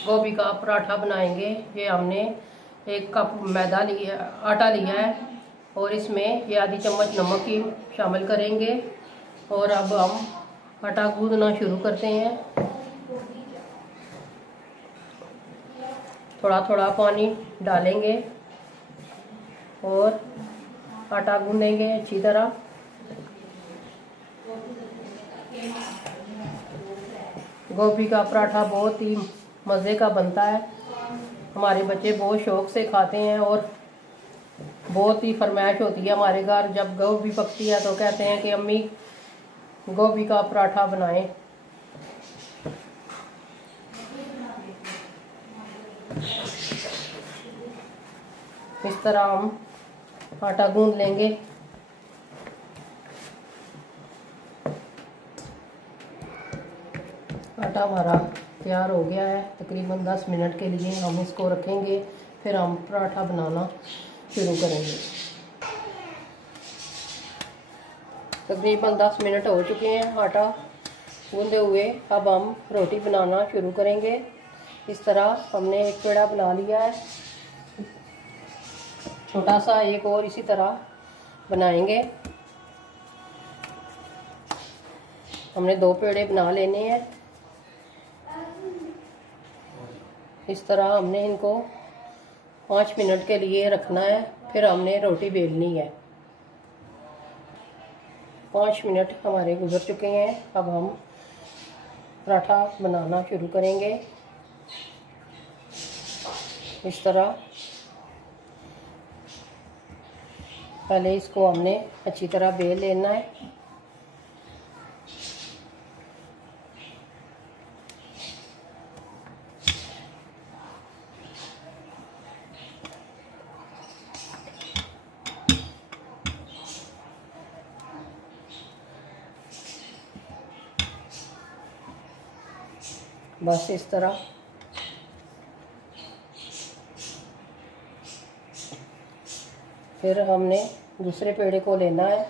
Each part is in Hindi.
गोभी का पराठा बनाएंगे। ये हमने 1 कप मैदा लिया, आटा लिया है और इसमें ये आधी चम्मच नमक की शामिल करेंगे। और अब हम आटा गूंदना शुरू करते हैं। थोड़ा थोड़ा पानी डालेंगे और आटा गूंदेंगे अच्छी तरह। गोभी का पराठा बहुत ही मज़े का बनता है। हमारे बच्चे बहुत शौक से खाते हैं और बहुत ही फरमाइश होती है हमारे घर। जब गोभी पकती है तो कहते हैं कि अम्मी गोभी का पराठा बनाएं। इस तरह हम आटा गूंद लेंगे। आटा हमारा तैयार हो गया है। तकरीबन 10 मिनट के लिए हम इसको रखेंगे, फिर हम पराठा बनाना शुरू करेंगे। तकरीबन 10 मिनट हो चुके हैं आटा गूंदे हुए। अब हम रोटी बनाना शुरू करेंगे। इस तरह हमने एक पेड़ा बना लिया है, छोटा सा एक और इसी तरह बनाएंगे। हमने 2 पेड़े बना लेने हैं। इस तरह हमने इनको 5 मिनट के लिए रखना है, फिर हमने रोटी बेलनी है। 5 मिनट हमारे गुजर चुके हैं। अब हम पराठा बनाना शुरू करेंगे। इस तरह पहले इसको हमने अच्छी तरह बेल लेना है। बस इस तरह फिर हमने दूसरे पेड़े को लेना है,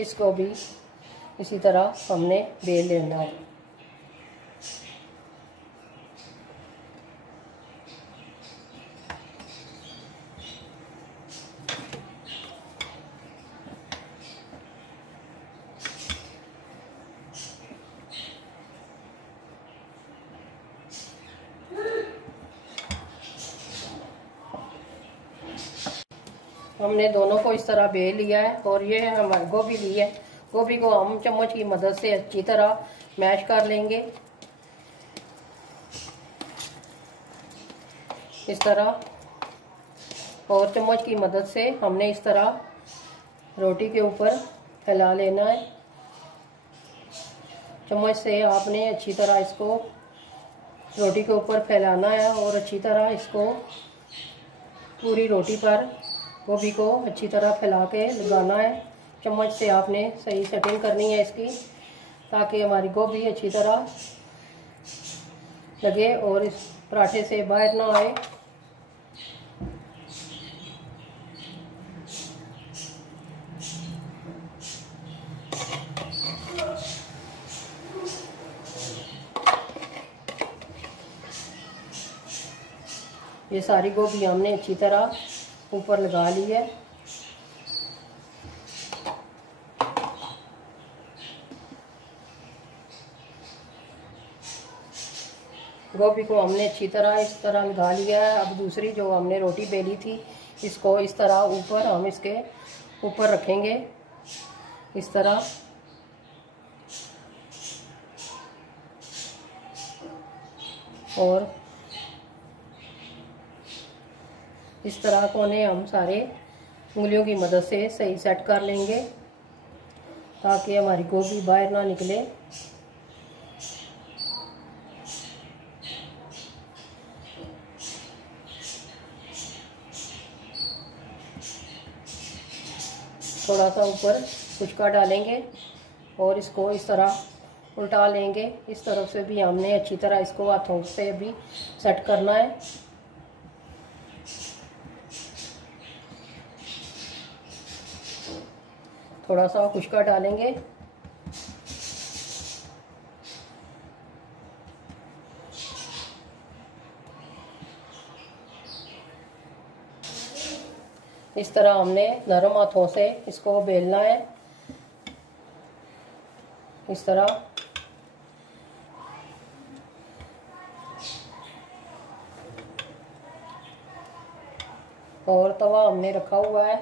इसको भी इसी तरह हमने बेल लेना है। हमने दोनों को इस तरह बेल लिया है और ये हमारी गोभी ली है। गोभी को हम चम्मच की मदद से अच्छी तरह मैश कर लेंगे। इस तरह और चम्मच की मदद से हमने इस तरह रोटी के ऊपर फैला लेना है। चम्मच से आपने अच्छी तरह इसको रोटी के ऊपर फैलाना है और अच्छी तरह इसको पूरी रोटी पर गोभी को अच्छी तरह फैला के लगाना है। चम्मच से आपने सही सेटिंग करनी है इसकी, ताकि हमारी गोभी अच्छी तरह लगे और इस पराठे से बाहर ना आए। ये सारी गोभी हमने अच्छी तरह ऊपर लगा ली है। गोभी को हमने अच्छी तरह इस तरह लगा लिया है। अब दूसरी जो हमने रोटी बेली थी, इसको इस तरह ऊपर हम इसके ऊपर रखेंगे। इस तरह और इस तरह कोने हम सारे उंगलियों की मदद से सही सेट कर लेंगे, ताकि हमारी गोभी बाहर ना निकले। थोड़ा सा ऊपर कुचका डालेंगे और इसको इस तरह उल्टा लेंगे। इस तरफ से भी हमने अच्छी तरह इसको हाथों से भी सेट करना है। थोड़ा सा कुचका डालेंगे। इस तरह हमने नरम हाथों से इसको बेलना है, इस तरह। और तवा हमने रखा हुआ है,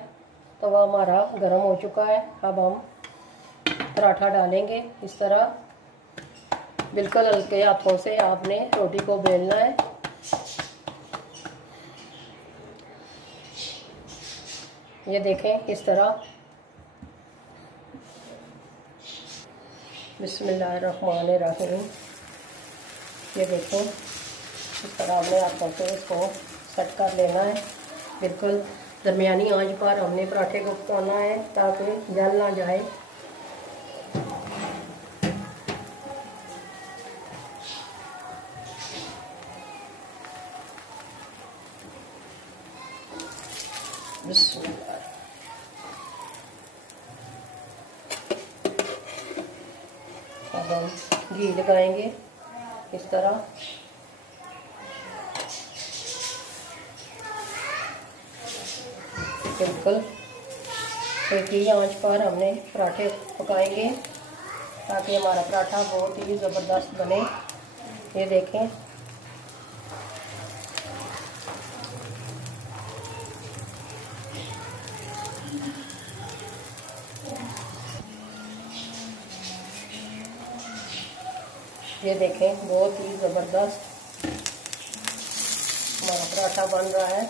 तवा हमारा गर्म हो चुका है। अब हम पराठा डालेंगे। इस तरह बिल्कुल हल्के हाथों से आपने रोटी को बेलना है। ये देखें इस तरह। बिस्मिल्लाहिर्रहमानिर्रहीम। ये देखें इस तरह हमने हाथों से इसको सेट कर लेना है। बिल्कुल दरमियानी आंच पर हमने पराठे को पकाना है ताकि जल ना जाए। बिस्मिल्लाह। अब हम घी लगाएंगे इस तरह। बिल्कुल एक ही आंच पर हमने पराठे पकाएंगे ताकि हमारा पराठा बहुत ही ज़बरदस्त बने। ये देखें ये देखें बहुत ही ज़बरदस्त हमारा पराठा बन रहा है।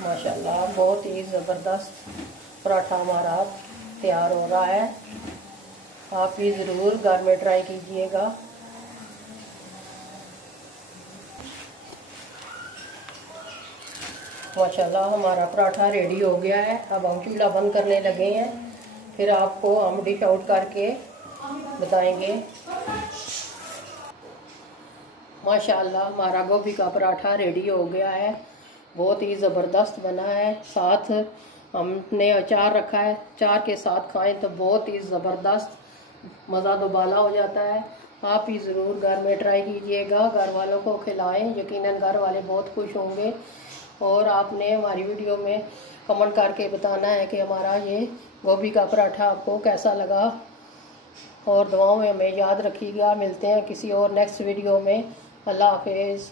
माशाल्लाह बहुत ही ज़बरदस्त पराठा हमारा तैयार हो रहा है। आप भी ज़रूर घर में ट्राई कीजिएगा। माशाल्लाह हमारा पराठा रेडी हो गया है। अब हम चूल्हा बंद करने लगे हैं, फिर आपको हम डिश आउट करके बताएंगे। माशाल्लाह हमारा गोभी का पराठा रेडी हो गया है, बहुत ही ज़बरदस्त बना है। साथ हमने अचार रखा है, अचार के साथ खाएं तो बहुत ही ज़बरदस्त मज़ा दुबाला हो जाता है। आप ही ज़रूर घर में ट्राई कीजिएगा, घर वालों को खिलाएं, यकीनन घर वाले बहुत खुश होंगे। और आपने हमारी वीडियो में कमेंट करके बताना है कि हमारा ये गोभी का पराठा आपको कैसा लगा। और दुआओं में हमें याद रखिएगा। मिलते हैं किसी और नेक्स्ट वीडियो में। अल्लाह हाफिज़।